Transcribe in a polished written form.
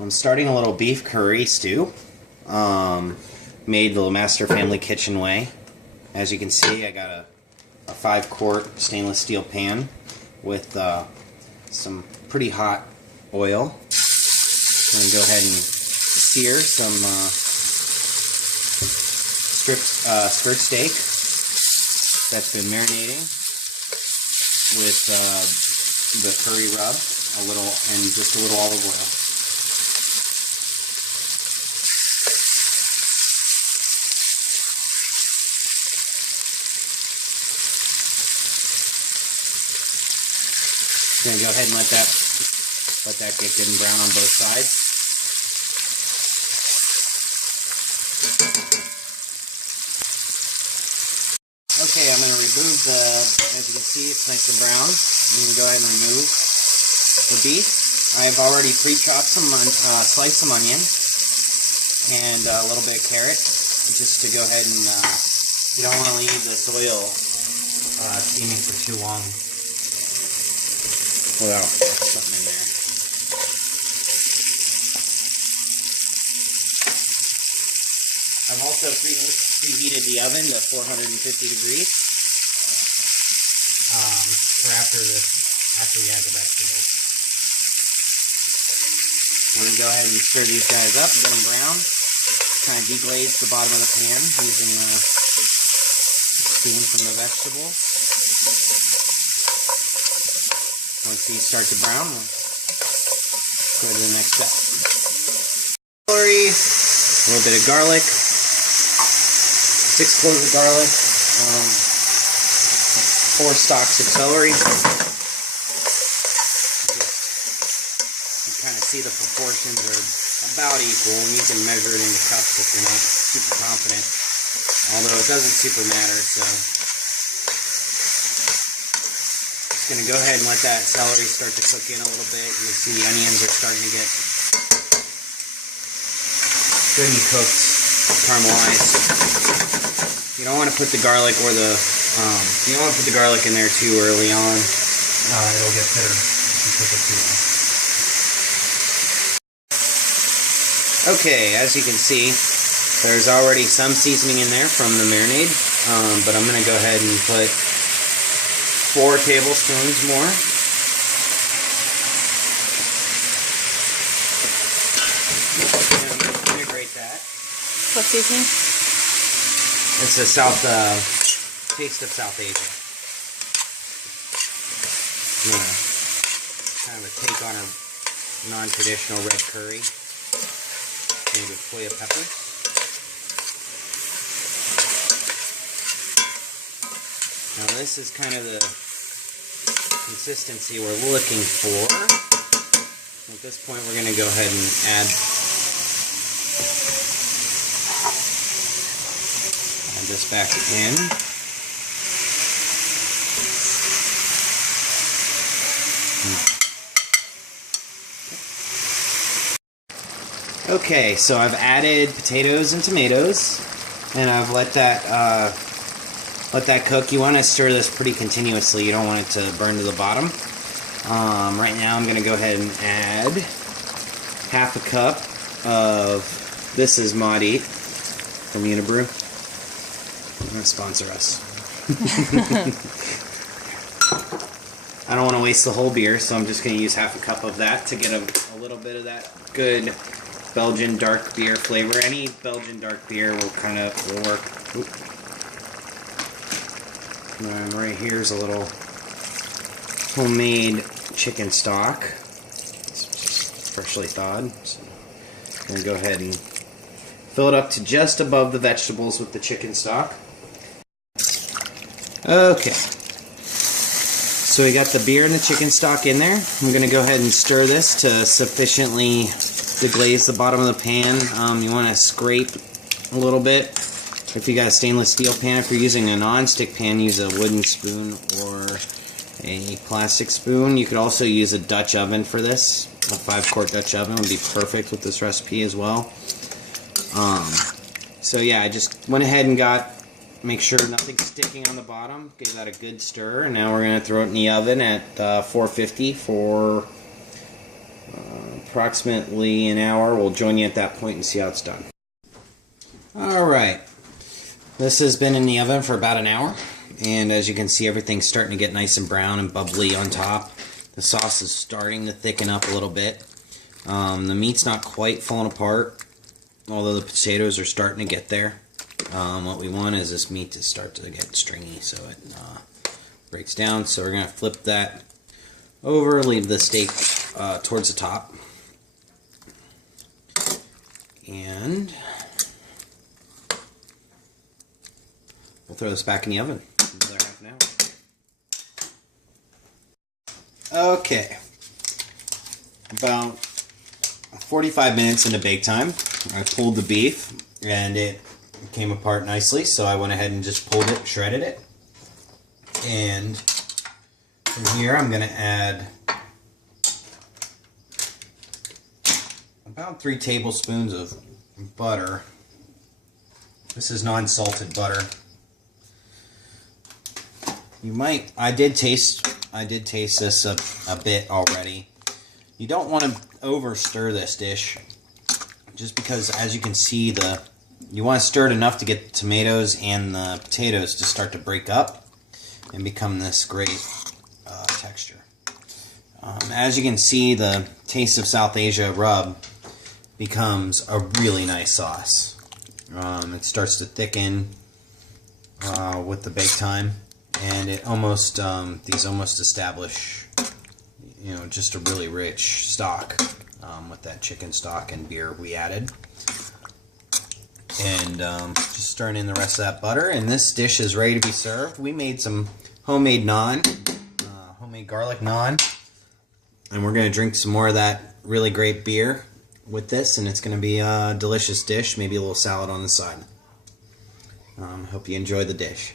I'm starting a little beef curry stew, made the Master Family Kitchen way. As you can see, I got a 5-quart stainless steel pan with some pretty hot oil. I'm going to go ahead and sear some skirt steak that's been marinating with the curry rub, just a little olive oil. Going to go ahead and let that get good and brown on both sides. Okay, I'm going to remove as you can see, it's nice and brown. I'm going to go ahead and remove the beef. I've already pre-chopped sliced some onion and a little bit of carrot, just to go ahead and, you don't want to leave this oil steaming for too long without something in there. I've also preheated the oven to 450 degrees for after we add the vegetables. I'm going to go ahead and stir these guys up, get them brown, kind of deglaze the bottom of the pan using the steam from the vegetables. Once these start to brown, we'll go to the next step. Celery, a little bit of garlic, 6 cloves of garlic, 4 stalks of celery. You kind of see the proportions are about equal, and you can measure it into cups if you're not super confident. Although it doesn't super matter, so just going to go ahead and let that celery start to cook in a little bit. You can see the onions are starting to get good and cooked, caramelized. You don't want to put the garlic or you don't want to put the garlic in there too early on. It'll get bitter if you cook it too long. Okay, as you can see, there's already some seasoning in there from the marinade, but I'm going to go ahead and put 4 tablespoons more. And I'm going to integrate that. What seasoning? It's a Taste of South Asia. Kind of a take on a non-traditional red curry. Maybe with Koya peppers. Now this is kind of the consistency we're looking for. At this point we're going to go ahead and add this back in. Okay, so I've added potatoes and tomatoes, and I've let that cook. You want to stir this pretty continuously. You don't want it to burn to the bottom. Right now I'm going to go ahead and add half a cup of, this is Mod Eat from Unibrew. They're going to sponsor us. I don't want to waste the whole beer, so I'm just going to use half a cup of that to get a little bit of that good Belgian dark beer flavor. Any Belgian dark beer will work. And right here's a little homemade chicken stock. It's just freshly thawed. So I'm going to go ahead and fill it up to just above the vegetables with the chicken stock. Okay. So we got the beer and the chicken stock in there. I'm going to go ahead and stir this to sufficiently deglaze the bottom of the pan. You want to scrape a little bit. If you got a stainless steel pan, if you're using a non-stick pan, use a wooden spoon or a plastic spoon. You could also use a Dutch oven for this. A 5-quart Dutch oven would be perfect with this recipe as well. So yeah, I just went ahead and make sure nothing's sticking on the bottom. Give that a good stir, and now we're going to throw it in the oven at 450 for approximately an hour. We'll join you at that point and see how it's done. Alright, this has been in the oven for about an hour, and as you can see, everything's starting to get nice and brown and bubbly on top. The sauce is starting to thicken up a little bit. The meat's not quite falling apart, although the potatoes are starting to get there. What we want is this meat to start to get stringy so it breaks down. So we're going to flip that over, leave the steak towards the top, and we'll throw this back in the oven another half an hour. Okay, about 45 minutes into bake time, I pulled the beef and it came apart nicely, so I went ahead and just pulled it, shredded it, and from here I'm going to add about 3 tablespoons of butter. This is non-salted butter. You might, I did taste this a bit already. You don't want to over stir this dish, just because, as you can see, you want to stir it enough to get the tomatoes and the potatoes to start to break up and become this great texture. As you can see, the Taste of South Asia rub becomes a really nice sauce. It starts to thicken with the bake time, and it almost these almost establish, you know, just a really rich stock with that chicken stock and beer we added. And just stirring in the rest of that butter, and this dish is ready to be served. We made some homemade naan, homemade garlic naan, and we're going to drink some more of that really great beer with this, and it's going to be a delicious dish, maybe a little salad on the side. Hope you enjoy the dish.